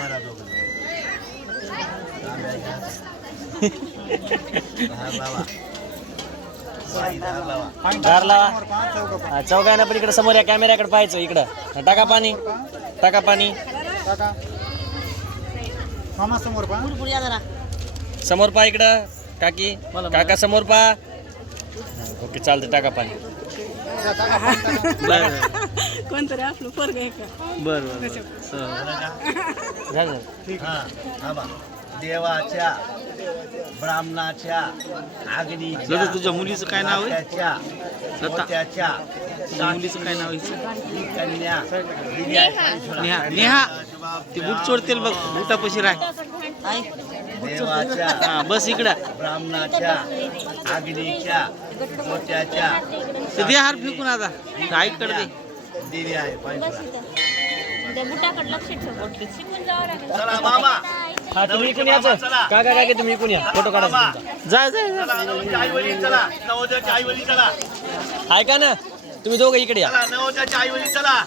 बरा दोघं. दार लावा. हा, पण इकडे समोर या कॅमेऱ्याकडे पाहायचं इकडं. हा, टाका पाणी. टाका पाणी. मामा समोर पहा. समोर पहा इकडं काकी. काका समोर पहा. ओके चालतं टाका पाणी. कोणतरी आपलं पोरग आहे का? बर बर झालं हा बा. देवाच्या ब्राह्मणाच्या अग्नीच्या तुझ्या मुलीचं काय नाव आहे? त्याच्या मोत्याच्या मुलीचं काय नाव आहे? कन्या दिली आहे पाहिजे. नेहा. नेहा. ते बूट चोरतील बघ. बुटापाशी राह देवाच्या हा बस इकडं. ब्राह्मणाच्या अग्नीच्या मोत्याच्या ते दे हार फेकून आता. आईकडे दे. दिली आहे पाहिजे. त्या बुटाकडे लक्ष ठेव. शिकून जावं लागेल. चला मामा. हा तुम्ही इकून याचं काका काका तुम्ही इकून या. फोटो काढायचा तुमचा. जाय जाय जाय. चला नवोदयाच्या आई वडील चला. नवोदयाच्या आई वडील चला. ऐका ना तुम्ही दोघं इकडे या. चला वडील चला.